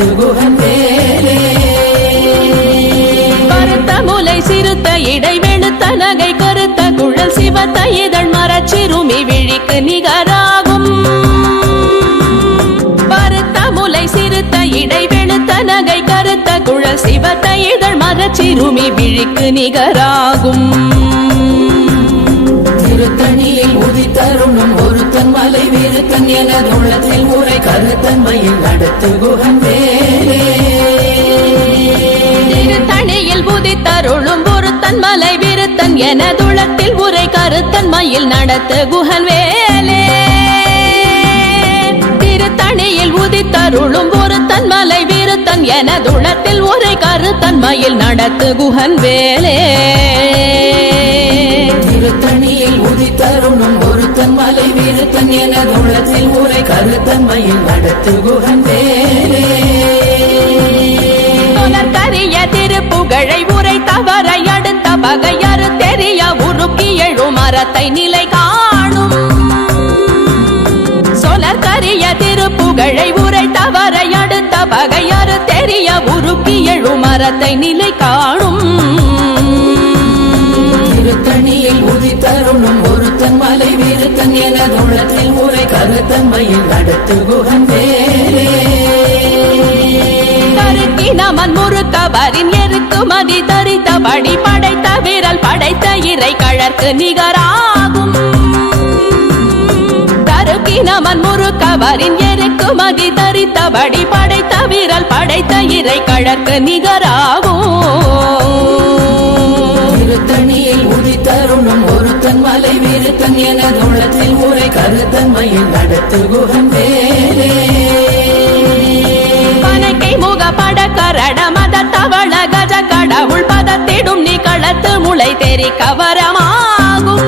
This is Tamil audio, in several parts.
கருத்தன்மையில் குகன் வேலே கருத்த முலை சிறுத்த இடை வெளுத்த நகை கருத்த குழல் சிவத்த இதழ் மரச்சிறுமி விழிக்கு நிகராகும். பருத்த முலை சிறுத்த இடை வெளுத்த நகை கருத்த குழல் சிவத்த இதழ் மரச்சிறுமி விழிக்கு நிகராகும். திருத்தணி தருணம். ஒருத்தன் மலை வீருத்தன் எனது உள்ளத்தில் உரை கருத்தன்மையில் நடத்து குகன் வேலே திருத்தணியில் புதித்தருளும் பொருத்தன் மலை விருத்தன் என துளத்தில் உரை கருத்தன் மயில் நடத்து குகன் வேலே திருத்தணியில் உதித்தருளும் பொருத்தன் மலை விருத்தன் என துளத்தில் உரை கருத்தன் மயில் நடத்து குகன் வேலே திருத்தணியில் ஒருத்தன் மலை வீருத்தன் என உள்ளத்தில் உரை கருத்தன்மையில் நடத்து குகன் வேலே கரிய திருப்புகழை உரை தவற அடுத்த பகையறு தெரிய உருக்கி எழும் மரத்தை நிலை காணும். சொலற்கரிய திருப்புகழை உரை தவற அடுத்த பகையறு தெரிய உருக்கி எழும் மரத்தை நிலை காணும். திருத்தணியில் உதித்தருளும் ஒருத்தன் மலை விருத்தன் என தூளத்தில் உரை கருத்தம்மையில் நடத்து குகன் வேலே கருக்கினமன் முறுக்கவரின் எருக்குமதி தரித்தபடி படைத்த விரல் படைத்த இறை கழற்கு நிகராகும். கருக்கினமன் முறுக்கவரின் எருக்குமதி தரித்தபடி படைத்த விரல் படைத்த இறை கழற்கு நிகராகும். திருத்தணியில் உதித்தருளும் ஒருத்தன் மலை வீருத்தன் என உள்ளத்தில் உரை கருத்தன்மையில் நடத்து குகன் வேலே பனக்கை முக பட கரட மத தவள கஜ கடவுள் பதத்திடும் நீ களத்து முளை தெரி கவரமாகும்.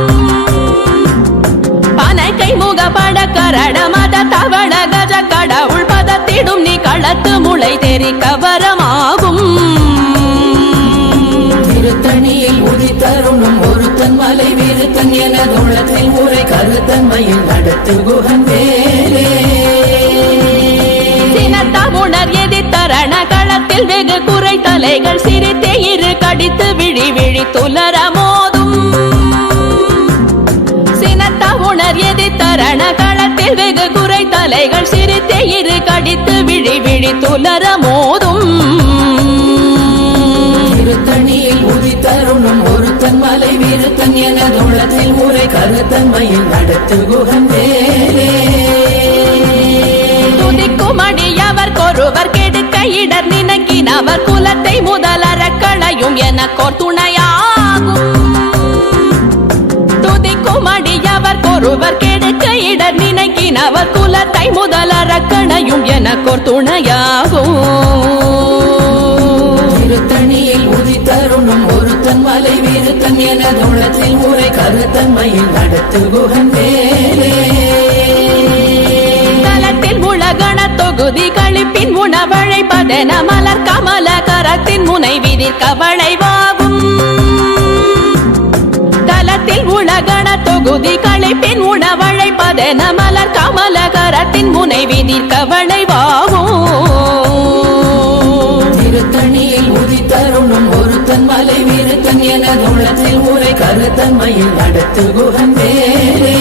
பனக்கை முக பட கரட மத தவள கஜ கடவுள் பதத்திடும் நீ களத்து முளை தெரி கவரம் ஒருத்தன் மலை வீருத்தன் என உள்ளத்தில் உரை கருத்தன்மையில் நடத்து குகன் வேலே சினத்தமுணர் எதிர்த்தரண களத்தில் வெகு குறை தலைகள் சிரித்தே இரு கடித்து விழி விழி துலர மோதும். சினத்த உணர் எதிர்த்தரண களத்தில் வெகு குறை தலைகள் சிரித்தே இரு கடித்து விழி விழி துலர மோதும். திருத்தணியில் உதித்தருளும் கருத்தன் மலை வீரத்தன் என தோளத்தில் ஊரை கருத்தன் மயில் நடத்து குகன் வேலே துதிக்கும் அடியவர் கொருவர் கெடுக்க இடர் நினைக்கினவர் குலத்தை முதலற களையும் எனக்கோர் துணையாகும். துதிக்கும் அடியவர் கொருவர் கெடுக்க இடர் நினைக்கினவர் குலத்தை முதலற களையும் எனக்கோர் துணையாகும். திருத்தணியில் உதித்தருளும் ஒருத்தன் மலை வீருத்தன் என தோளத்தில் உரை கருத்தன்மையில் நடத்து குகன் வேலே உலகண தொகுதி கழிப்பின் உணவழைப்பதென மலர் கமல கரத்தின் முனை விதிர் கவளைவாகும் தலத்தில் உலகண தொகுதி கழிப்பின் உணவழைப்பதென மலர் கமல கரத்தின் முனை விதிர் உதித்தருளும் ஒருத்தன் மலை வீருத்தன் என உள்ளத்தில் உரை கருத்தன்மையில் நடத்து குகன் வேலே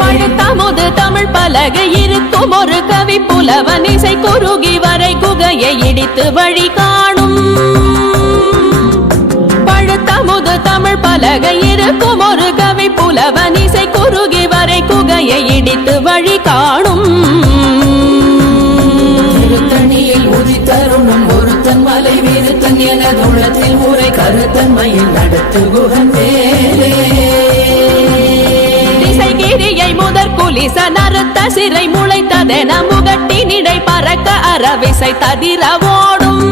பழுத்தமுது தமிழ் பலகை இருக்கும் ஒரு கவி புலவன் இசை குறுகி வரை குகையை இடித்து வழி காணும். பழுத்தமுது தமிழ் பலகை இருக்கும் ஒரு கவி புலவன் இசை குறுகி வரை குகையை இடித்து வழி காணும். கருத்தன்மையில் நடத்து குகன் வேலே திசைகிரியை முதற் குலிச நறுத்த சிறை முளைத்ததென முகட்டி நிடை பறக்க அறவிசை ததிர ஓடும்.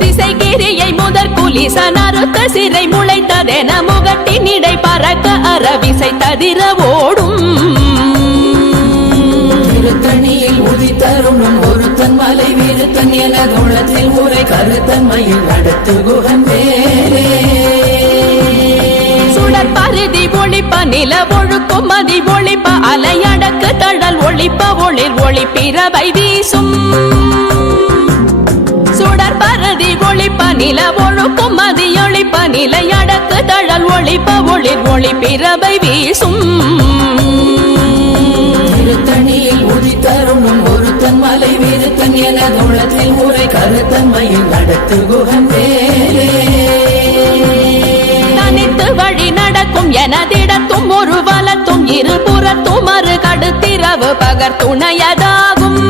திசைகிரியை முதற் குலிச நறுத்த சிறை முளைத்ததென முகட்டி நிடை பறக்க அறவிசை ததிர ஓடும். திருத்தணியில் உதித்த உதித்தருணும் ஒருத்தன் மலை வீருத்தன் எனது உள்ளத்தில் உரை கருத்தன்மையில் நடத்து குகன் வேலே சுடர் பருதி ஒளிப்ப நில ஒழுக்கும் மதி ஒளிப்ப அலையடக்கு தழல் ஒளிப்ப ஒளிர் ஒளி பிறவை வீசும். சுடர் பருதி ஒளிப்ப நில ஒழுக்கும் மதி ஒளிப்ப நிலையடக்கு தழல் ஒளிப்ப ஒளிர் ஒளி பிறவை வீசும். திருத்தணியில் உதித்தருணும் மலை வீருத்தன் உரை கருத்தன்மையில் நடத்து குகன் வேலே தனித்து வழி நடக்கும் எனதிடத்தும் ஒரு வலத்தும் இருபுறத்தும் மறு கடுத்திரவு பகர் துணையதாகும்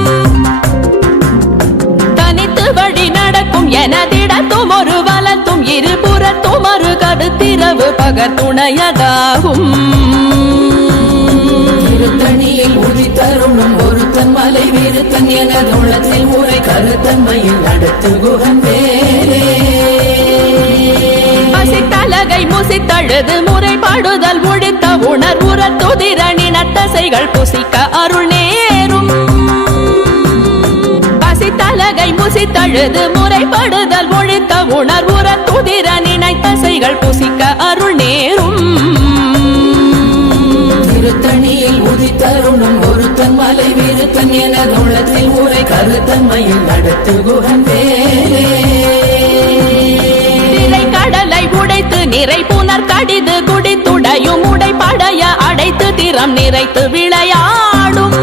தனித்து வழி நடக்கும் எனதிடத்தும் ஒரு வலத்தும் இருபுறத்தும் மறு கடுத்திரவு பகர் துணையதாகும் திருத்தணியில் உதித்தருணும் ஒருத்தன் மலை வீருத்தன் எனது உள்ளத்தில் உரை கருத்தன்மையில் நடத்து குகன் வேலே பசித்தலகை முசித்தழுது முறைப்பாடுதல் ஒழித்த உணர்வுற துதிரணின தசைகள் புசிக்க அருள் நேரும். பசித்தலகை முசித்தழுது முறைப்படுதல் ஒழித்த உணர்வுற துதிர நினைத்தசைகள் புசிக்க அருள் நேரும். திருத்தணியில் உதித்தருணும் ஒருத்தன் மலை வீருத்தன் என உள்ளத்தில் உரை கருத்தன்மையில் நடத்து குகந்தே கடலை உடைத்து நிறை புனர் கடிது குடித்துடையும் உடைப்படைய அடைத்து திறம் நிறைத்து விளையாடும்.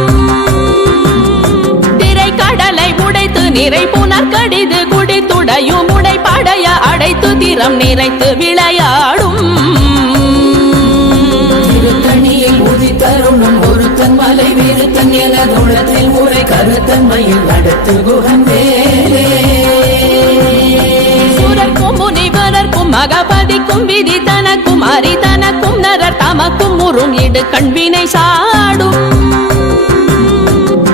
திரை கடலை உடைத்து நிறை புனர் கடிது குடித்துடையும் உடைப்படைய அடைத்து திறம் நிறைத்து விளையா வீருத்தன் எனது உள்ளத்தில் உரை கருத்தன்மையில் நடத்து குகன் வேலே சுரர்க்கும் முனிவரர்க்கும் மகபதிக்கும் விதி தனக்கும் அரி தனக்கும் நரர் தமக்கும் முறும் இடு கண்வினை சாடும்.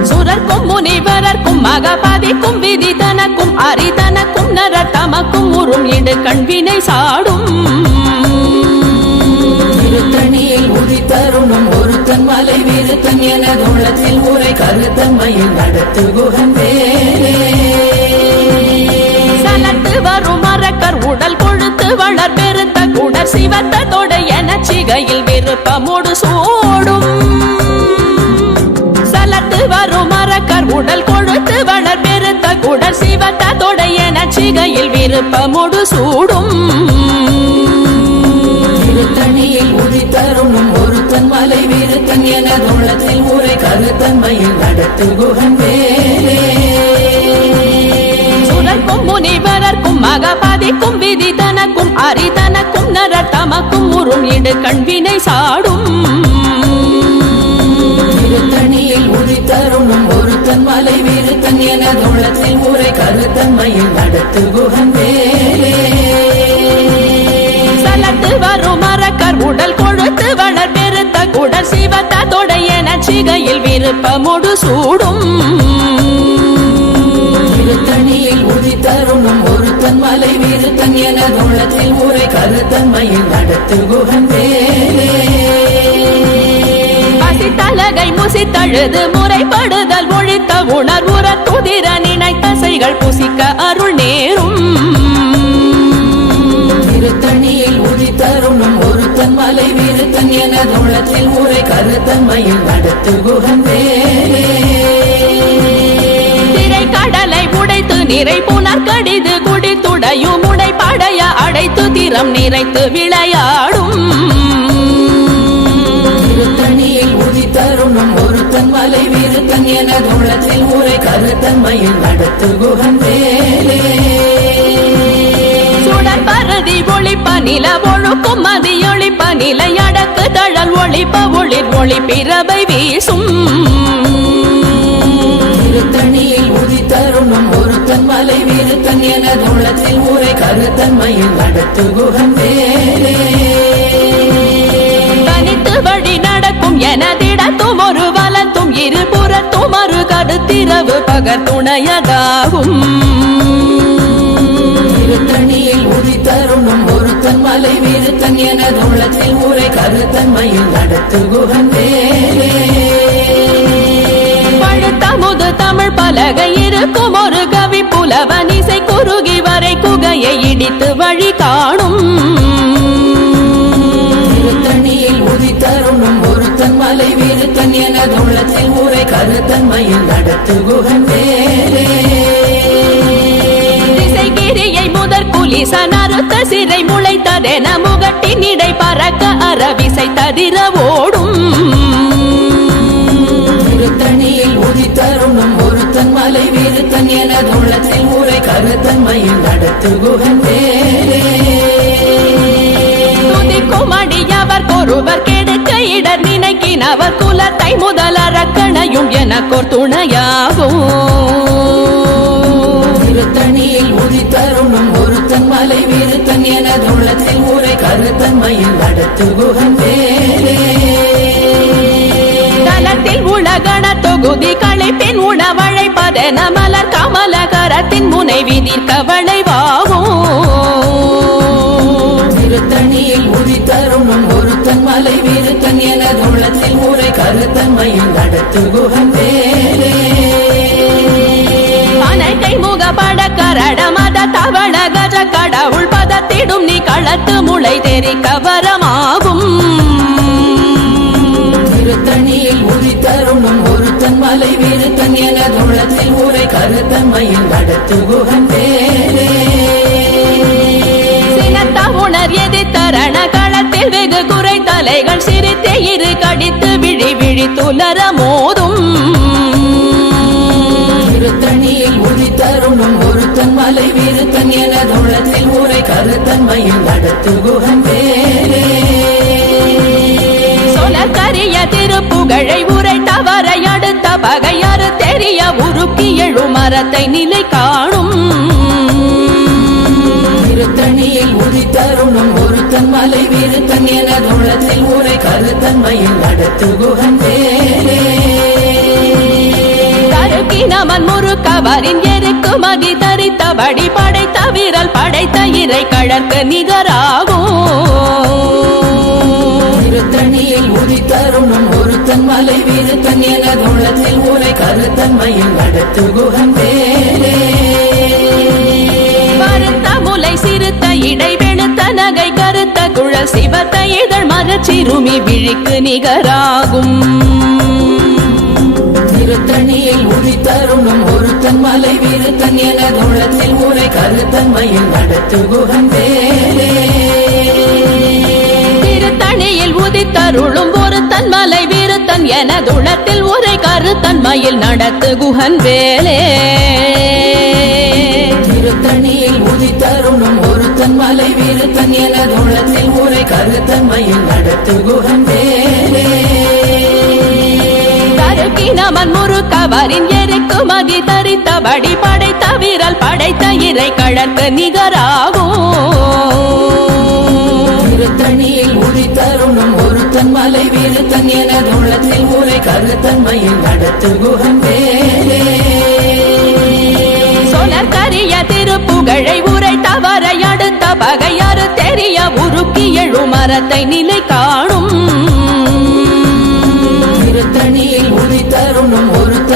சுரர்க்கும் முனிவரர்க்கும் மகபதிக்கும் விதி தனக்கும் அரி தனக்கும் நரர் தமக்கும் முறும் இடு கண்வினை சாடும். திருத்தணியில் தருணம் ஒருத்தன் மலை வீருத்தன் என உள்ளத்தில் உரை கருத்தன்மையில் நடத்து குகன் வேலே வரும் மரக்கர் உடல் கொழுத்து வளர் பெருத்த குடர் சிவத்த தொடை என சிகையில் விருப்பமோடு சூடும். சலத்து வரும் மரக்கர் உடல் கொழுத்து வளர் பெருத்த குடர் சிவத்த தொடை என சிகையில் விருப்பமோடு சூடும். எனது உள்ளத்தில் உரை கருத்தன்மையில் நடத்து குகன் வேலே சுரர்க்கும் முனிவரர்க்கும் மகபதிக்கும் விதி தனக்கும் அரி தனக்கும் நரர் தமக்கும் உறும் இடு கண்வினை சாடும். திருத்தணியில் உதித்தருணும் ஒருத்தன் மலை வீருத்தன் எனது உள்ளத்தில் உரை கருத்தன்மையில் நடத்து குகன் வேலே சலத்து வரும் மரக்கர் உடல் கொழுத்து வளர் குடர் சிவத்த தொடையன சிகையில் விருப்பமோடு சூடும். திருத்தணியில் உதித்தருணும் ஒருத்தன் மலை வீருத்தன் எனது உள்ளத்தில் உரை கருத்தன்மையில் நடத்து வேலே பசித்தலகை முசித்தழுது முறைப்படுதல் ஒழித்த உணர்வுற துதிர நினைத்தசைகள் புசிக்க அருள் நேரும். திருத்தணியில் உதித்தருணும் ஒருத்தன் மலை வீருத்தன் எனது உள்ளத்தில் உரை கருத்தன்மையில் நடத்து குகன் வேலே கடலை உடைத்து நிறை புனர் கடிது குடித்துடையும் உடைப்படைய அடைத்து திறம் நிறைத்து விளையாடும். திருத்தணியில் உதித்தருணும் ஒருத்தன் மலை வீருத்தன் எனது உள்ளத்தில் உரை கருத்தன்மையில் நடத்து குகன் வேலே பருதி ஒளிப்ப நில ஒழுக்கும் மதி ஒளிப்ப நிலை அடக்கு தழல் ஒளிப்ப ஒளிர் ஒளி பிறவை வீசும். திருத்தணியில் உதித்தருணும் ஒருத்தன் மலை வீருத்தன் எனது உள்ளத்தில் உரை கருத்தன்மையில் நடத்து குகன் வேலே தனித்து வழி நடக்கும் எனதிடத்தும் ஒரு வலத்தும் இருபுறத்தும் மறு கடுத்திரவு பகர் துணையதாகும். திருத்தணியில் உதித்தருணும் ஒருத்தன் மலை வீருத்தன் எனது உள்ளத்தில் உரை கருத்தன்மையில் நடத்து குகன் வேலே பழுத்த பழுத்தமுது தமிழ் பலகை இருக்கும் ஒரு கவி புலவன் இசை குறுகி வரை குகையை இடித்து வழி காணும். திருத்தணியில் உதித்தருணும் ஒருத்தன் மலை வீருத்தன் எனது உள்ளத்தில் ஊரை கருத்தன்மையில் நடத்து குகன் வேலே குலிசன் அறுத்த சிறை முளைத்ததென முகட்டின் இடை பறக்க அறவிசை ததிர ஓடும். திருத்தணியில் உதித்தருணும் ஒருத்தன் மலை வீருத்தன் எனது உள்ளத்தில் ஊரை கருத்தன்மையில் நடத்து துதிக்கும் அடியவர் ஒருவர் கெடுக்க இடர் நினைக்கினவர் குலத்தை முதல் அரக்கணையும் எனக்கோர் துணையாகும். திருத்தணியில் உதித்தருணும் ஒருத்தன் மலை வீருத்தன் எனது உள்ளத்தில் ஊரை கருத்தன்மையில் நடத்து குகன் வேலே தலத்தில் உலகண தொகுதி களைப்பின் உணவழைப்பதென மலர் கமலகரத்தின் முனை விதிர்க்க வளைவாகும் திருத்தணியில் உதித்தருணும் ஒருத்தன் மலை வீருத்தன் எனது உள்ளத்தில் ஊரை கருத்தன்மையில் நடத்து குகன் வேலே அனைத்தை முகப்பட கரட மத தவள கஜ கடவுள் பதத்திடும் நீ களத்து முளை தெரிக்க வரமாகும் திருத்தணியில் உதித்தருணும் ஒருத்தன் மலை வீருத்தன் எனது உள்ளத்தில் ஊரை கருத்தன்மையில் நடத்து குகன் உணர் எதி தரண களத்தில் வெகு குறை தலைகள் சிரித்தே இரு கடித்து விழி விழி கருத்தன்மையில் நடத்து குகன் வேலே சொலக்கரிய திருப்புகழை உரை தவறை அடுத்த பகையாறு தெரிய உருக்கி எழு மரத்தை நிலை காணும். திருத்தணியில் உதித்தருணும் ஒருத்தன் மலை வீருத்தன் எனது உள்ளத்தில் ஊரை கருத்தன்மையில் நடத்து குகன் வேலே கருக்கினமன் முறுக்கவரின் எருக்கு மதி தரித்தபடி படைத்த வீரல் படைத்த இறை கழற்கு நிகராகும். திருத்தணியில் உதித்தருணும் ஒருத்தன் மலை வீருத்தன் எனது உள்ளத்தில் ஊரை கருத்தன்மையில் நடத்து குகன் வேலே முலை சிறுத்த இடை வெளுத்த நகை கருத்த குழல் சிவத்த இதழ் மரச்சிறுமி விழிக்கு நிகராகும். திருத்தணியில் உதித்தருணும் ஒருத்தன் மலை வீருத்தன் எனது உள்ளத்தில் ஊரை கருத்தன்மையில் நடத்து குகன் வேலே திருத்தணியில் உதித்தருளும் ஒரு தன் மலை வீருத்தன் எனதுளத்தில் உரை கருத்தன்மையில் நடத்து குஹன் வேலே திருத்தணியில் உதித்தருணும் ஒருத்தன் மலை வீருத்தன் எனது உள்ளத்தில் ஊரை கருத்தன்மையில் நடத்து குகன் வேலே கருக்கினமன் முறுக்கவரின் எருக்கு மதி தரித்தபடி படைத்த வீரல் படைத்த இறை கழற்கு நிகராகும். திருத்தணியில் உதித்தருணும் ஒருத்தன் மலை வீருத்தன் எனது உள்ளத்தில் ஊரை கருத்தன்மையில் நடத்து குகன் வேலே சொலற்கரிய திருப்புகழை உரை தவறை அடுத்த பகையாறு தெரிய உருக்கி எழு மரத்தை நிலை காணும்.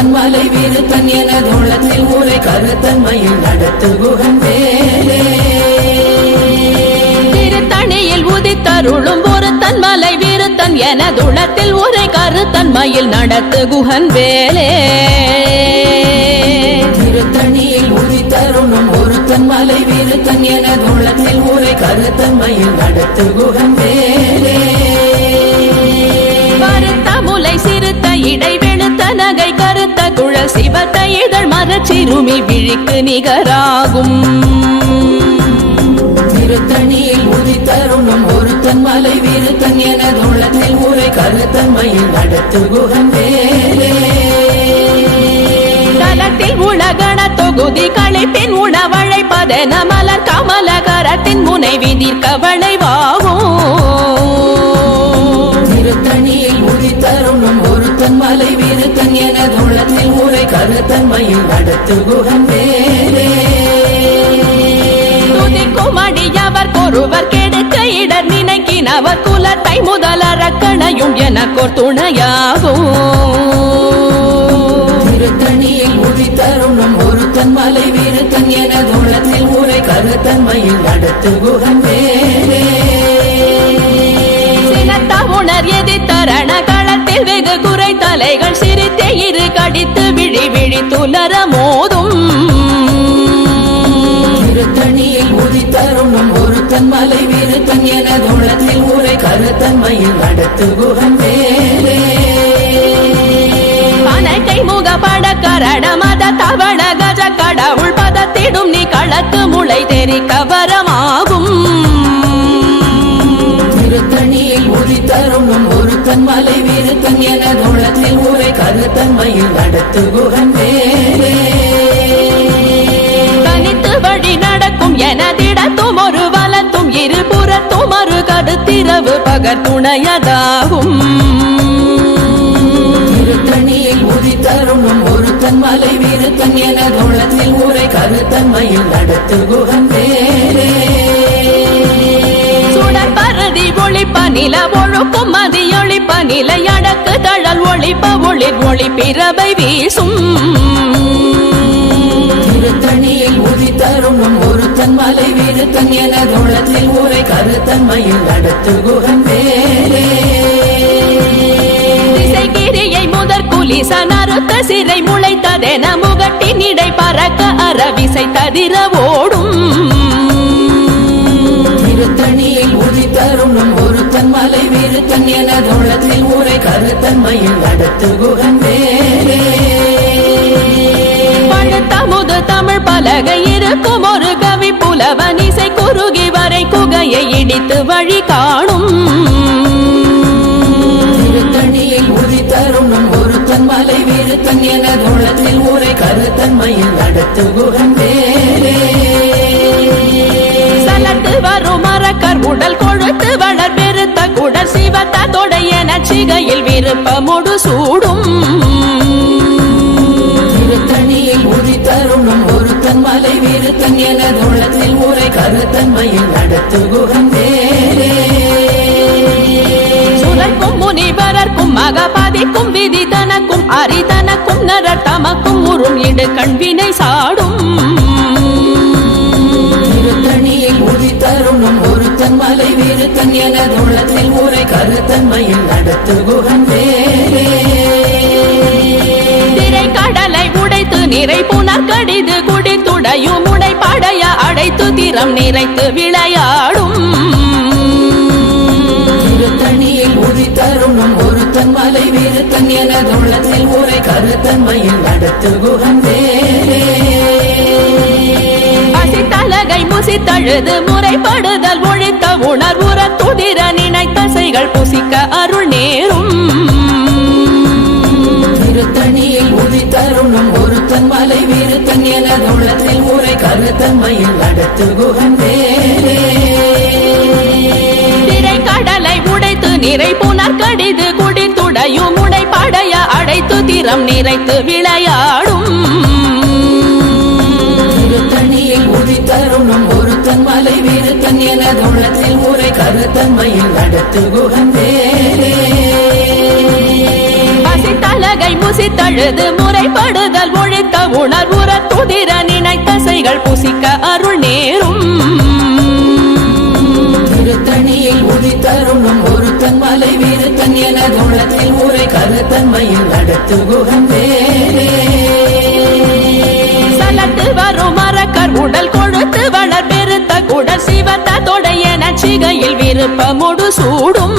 ஒருத்தன் மலை வீருத்தன் எனது உள்ளத்தில் ஊரை கருத்தன்மையில் நடத்து குகன் வேலே திருத்தணியில் உதித்தருளும் ஒரு தன் மலை வீருத்தன் எனதுளத்தில் உரை கருத்தன்மையில் நடத்து குஹன் வேலே திருத்தணியில் உதித்தருணும் ஒருத்தன் மலை வீருத்தன் எனது உள்ளத்தில் ஊரை கருத்தன்மையில் நடத்து குகன் வேலே கருத்த முலை சிறுத்த இடை வெளுத்த நகை கருத்த சிவத்த இதழ் மரச்சிறுமி விழிக்கு நிகராகும். திருத்தணியில் உதித்தருணும் ஒருத்தன் மலை வீருத்தன் எனது உள்ளத்தில் ஊரை கருத்தன்மையில் நடத்து குகன் வேலே தலத்தில் உலகண தொகுதி களைப்பின் உணவழைப்பதென மலர் கமலகரத்தின் முனை விதிர்க்க வளைவாகும். திருத்தணியில் உதித்தருணும் ஒருத்தன் மலை வீருத்தன் எனது உள்ளத்தில் ஊரை கருத்தன்மையில் நடத்து குகன் வேலே அடியவர் ஒருவர் கெடுக்க இடர் நினைக்கினவர் குலத்தை முதல் அரக்கணையும் எனக்கோர் துணையாகும். திருத்தணியில் உதித்தருணும் ஒருத்தன் மலை வீருத்தன் என தூளத்தில் ஊரை கருத்தன்மையில் நடத்து குகன் குறை தலைகள் சிரித்தே இரு கடித்து விழி விழி துலர மோதும். திருத்தணியில் உதித்தருணும் ஒருத்தன் மலை வீருத்தன் என தூளத்தில் ஊரை கருத்தன்மையில் நடத்து குகன் வேலே பனக்கை முகப்பட கரட மத தவள கஜ கடவுள் பதத்திடும் நீ களத்து முளை தெரி கவரமாகும் ஊரை கருத்தன்மையில் நடத்து குகன் வேலே தனித்து வழி நடக்கும் எனதிடத்தும் ஒரு வலத்தும் இருபுறத்தும் ஒரு கருத்திரவு பகர் துணையதாகும் திருத்தணியில் உதித்தருணும் ஒருத்தன் மலை வீருத்தன் என தோளத்தில் ஊரை கருத்தன்மையில் நடத்து குகன் ஒளிப்ப நில ஒழுக்கும் மதியொளிப்ப நிலை அடக்கு தழல் ஒளிப்ப ஒளிர் ஒளி பிறவை வீசும். திருத்தணியில் உதித்தருணும் ஒருத்தன் மலை வீருத்தன் என தோளத்தில் ஊரை கருத்தன்மையில் நடத்து குகன் வேலே திசைகிரியை முதற் குலிச நறுத்த சிறை முளைத்ததென முகட்டின் இடை பறக்க அறவிசை ததிர ஓடும். வீருத்தன் என தோளத்தில் ஊரை கருத்தன்மையில் நடத்து குகன் வேலே பழுத்தமுது தமிழ் பலகை இருக்கும் ஒரு கவி புலவன் இசை குறுகி வரை குகையை இடித்து வழி காணும். திருத்தணியில் உதித்தருணும் ஒருத்தன் மலை வீருத்தன் என தோளத்தில் ஊரை கருத்தன்மையில் நடத்து குகன் குடல் சிவத்த தொடையன சிகையில் விருப்பமுடு சூடும். திருத்தணியில் உதித்தருணும் ஒருத்தன் மலை வீருத்தன் என தோளத்தில் ஊரை கருத்தன்மையில் நடத்து குகன் வேலே சுரக்கும் முனிவரர்க்கும் மகபாதிக்கும் விதி தனக்கும் அரிதனக்கும் நரர் தமக்கும் உறும் இடு கண்வினை சாடும். திருத்தணியில் உதித்தருணும் ஒருத்தன் மலை வீருத்தன் என தோளத்தில் ஊரை கருத்தன்மையில் நடத்து குகன் வேலே திரை கடலை உடைத்து நிறை புனர் கடிது குடித்துடையும் உடை படைய அடைத்து திறம் நிறைத்து விளையாடும். திருத்தணியில் ஒருத்தன் மலை வீருத்தன் என தோளத்தில் ஊரை கருத்தன்மையில் நடத்து குகன் வேலே பசித்தலகை முசித்தழுது முறைப்படுதல் ஒழித்த உணர்வுற துதிர நினைத்தசைகள் புசிக்க அருள் நேரும். திருத்தணியில் உதித்தருணும் ஒருத்தன் மலை வீருத்தன் என தோளத்தில் ஊரை கருத்தன்மையில் நடத்து குகன் வேலே திரை கடலை உடைத்து நிறை புனர் கடிது குடித்துடையும் உடை படைய அடைத்து திறம் நிறைத்து விளையாடும். உதித்தருணும் ஒருத்தன் மலை வீருத்தன் என தோளத்தில் ஊரை கருத்தன்மையில் நடத்து குகன் வேலே பசித்தலகை முசித்தழுது முறைப்படுதல் ஒழித்த உணர்வுற துதிர நினைத்தசைகள் புசிக்க அருள் நேரும். திருத்தணியில் உதித்தருணும் ஒருத்தன் மலை வீருத்தன் என தோளத்தில் ஊரை கருத்தன்மையில் நடத்து குகன் சிகையில் விருப்பமுடு சூடும்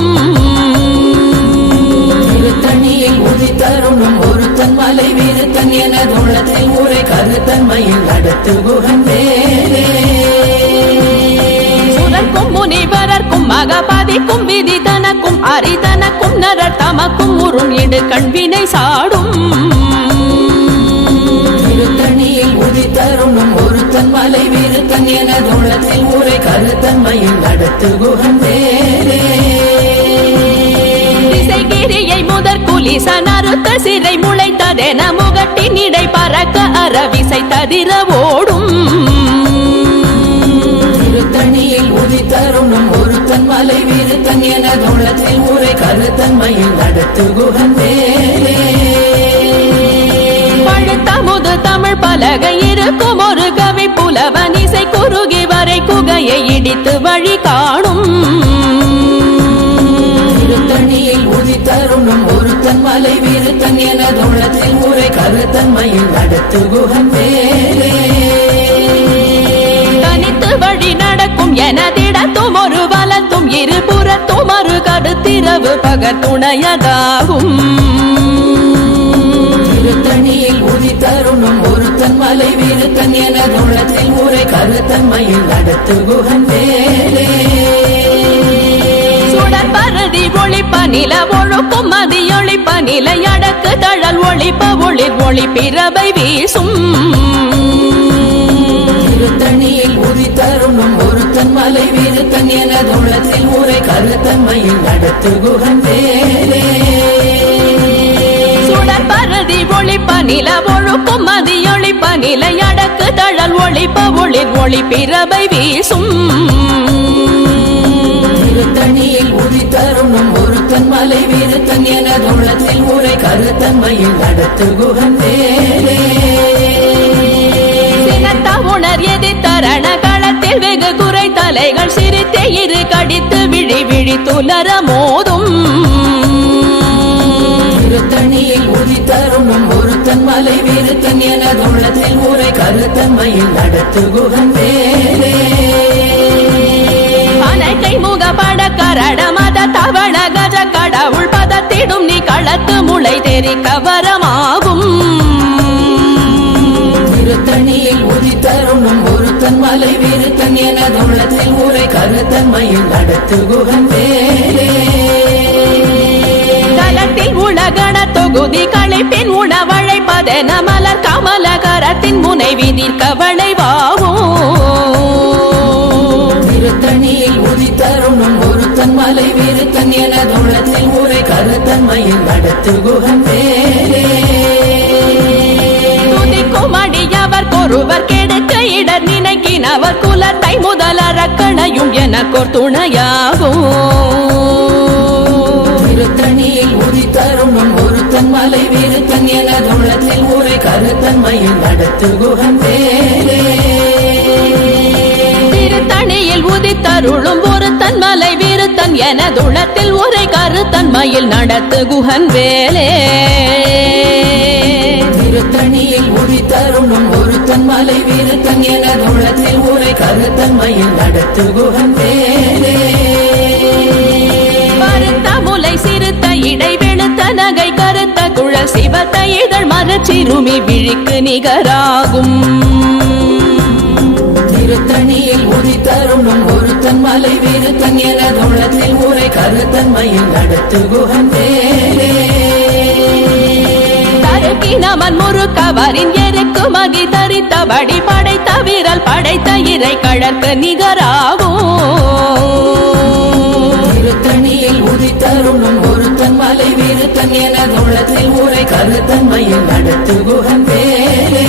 திருத்தணியில் உதித்தருணும் ஒருத்தன் மலை வீருத்தன் என தோளத்தில் ஊரை கருத்தன்மையில் வேலே சுரக்கும் முனிவரர்க்கும் மகபாதிக்கும் விதி தனக்கும் அரிதனக்கும் நரர் தமக்கும் உறும் இடு கண்வினை சாடும். திருத்தணியில் உதித்தருணும் ஒருத்தன் மலை வீருத்தன் என தோளத்தில் ஊரை கருத்தன்மையில் நடத்து குகன் வேலே திசைகிரியை முதற் குலிச நறுத்த சிறை முளைத்ததென முகட்டின் இடை பறக்க அறவிசை ததிர ஓடும் திருத்தணியில் உதித்தருணும் ஒருத்தன் மலை வீருத்தன் என தோளத்தில் ஊரை கருத்தன்மையில் நடத்து குகன் வேலே தமிழ் பலகை இருக்கும் ஒரு புலவன் இசை குறுகி வரை குகையை இடித்து வழி காணும். திருத்தணியில் உதித்தருணும் ஒருத்தன் மலை வீருத்தன் கருத்தன்மையில் நடத்து குகன் வேலே தனித்து வழி நடக்கும் எனதிடத்தும் ஒரு வலத்தும் இருபுறத்தும் ஒரு கருத்திரவு பகர் திருத்தணியில் உதித்தருணும் ஒருத்தன் மலை வீருத்தன் எனதுள்ளத்தில் உரை கருத்தன்மையில் நடத்து குகன் வேலே பரதி ஒளிப்ப நில ஒழுக்கும் மதி ஒளிப்ப நிலை அடக்கு தழல் ஒளிப்ப ஒளிர் ஒளி பிறவை வீசும். திருத்தணியில் உதித்தருணும் ஒருத்தன் மலை வீருத்தன் எனதுள்ளத்தில் உரை கருத்தன்மையில் நடத்து குகன் வேலே சுடர் பரதி ஒளிப்ப நில ஒழுக்கும் மதி ஒளிப்ப நிலை அடக்கு தழல் ஒளிப்ப ஒளிர் ஒளி பிறவை வீசும். திருத்தணியில் உதித்தருணும் ஒருத்தன் மலை வீருத்தன் எனதுள்ளத்தில் உரை கருத்தன்மையில் நடத்து உணர் எதிர்த்தரண களத்தில் வெகு குறை தலைகள் சிரித்தே இரு கடித்து விழி விழி துலர உதித்தருணும் ஒருத்தன் மலை வீருத்தன் எனதுள்ளத்தில் உரை கருத்தன்மையில் நடத்து குகன் வேலே அனைக்கை முகப்பட கரட மத தவள கஜ கடவுள் பதத்திடும் நீ களத்து முளை தெரி கவரமாகும். திருத்தணியில் உதித்தருணும் ஒருத்தன் மலை வீருத்தன் எனதுள்ளத்தில் உரை கருத்தன்மையில் நடத்து குகன் வேலே தலத்தில் உலகண தொகுதி களைப்பின் உணவழைப்பதென மலர் கமல கரத்தின் முனை விதிர் கவளை திருத்தணியில் உதித்தருணும் ஒருத்தன் மலை வீருத்தன் எனதுள்ளத்தில் உரை கருத்தன்மையில் நடத்து குகன் துதிக்கும் அடியவர் கொருவர் கெடுக்க இடர் நினைக்கினவர் குலத்தை முதலறக்கணையும் எனக்கோர் துணையாகும். ஒருத்தன் மலை வீருத்தன் எனதுள்ளத்தில் உரை கருத்தன்மையில் நடத்து குகன் வேலே திருத்தணியில் உதித்தருளும் ஒரு தன்மலை விருத்தன் எனதுளத்தில் உரை கருத்தன்மையில் நடத்து குஹன் வேலே திருத்தணியில் உதித்தருணும் ஒருத்தன் மலை வீருத்தன் எனதுள்ளத்தில் உரை கருத்தன்மையில் நடத்து குகன் வேலே சிவத்த இதழ் மரச்சிறுமி விழிக்கு நிகராகும். திருத்தணியில் உதித்தருணும் ஒருத்தன் மலை வீருத்தன் எனதுள்ளத்தில் உரை கருத்தன்மையில் நடத்து குகன் வேலே தருக்கினமன் முறுக்கவரின் எருக்கு மகி தரித்தபடி படைத்த விரல் படைத்த இறை கழற்கு நிகராகும். திருத்தணியில் உதித்தருணும் ஒருத்தன் மலை வீருத்தன் எனதுள்ளத்தில் உரை கருத்தன்மையில் நடத்து குகன் வேலே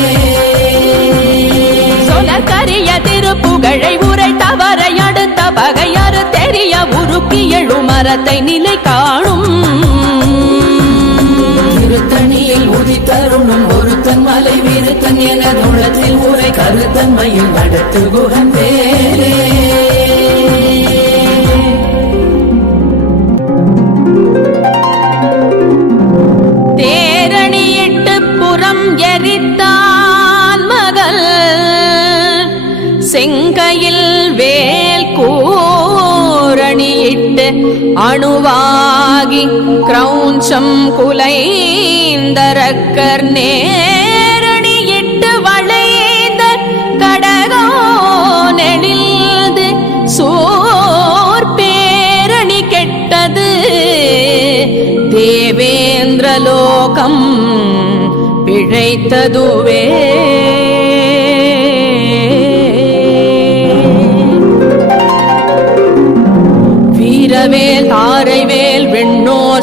சொலக்கரிய திருப்புகழை உரை தவறை அடுத்த பகையாறு தெரிய உருக்கி எழு மரத்தை நிலை காணும். திருத்தணியில் உதித்தருணும் ஒருத்தன் மலை வீருத்தன் எனதுள்ளத்தில் உரை கருத்தன்மையில் நடத்து குகன் வேலே அணுவாகி கிரௌஞ்சம் குலைந்தரக்கர் நேரணியிட்டு வளைந்த கடகோ நெடில்து சோர் பேரணி கெட்டது. தேவேந்திரலோகம் பிழைத்ததுவே.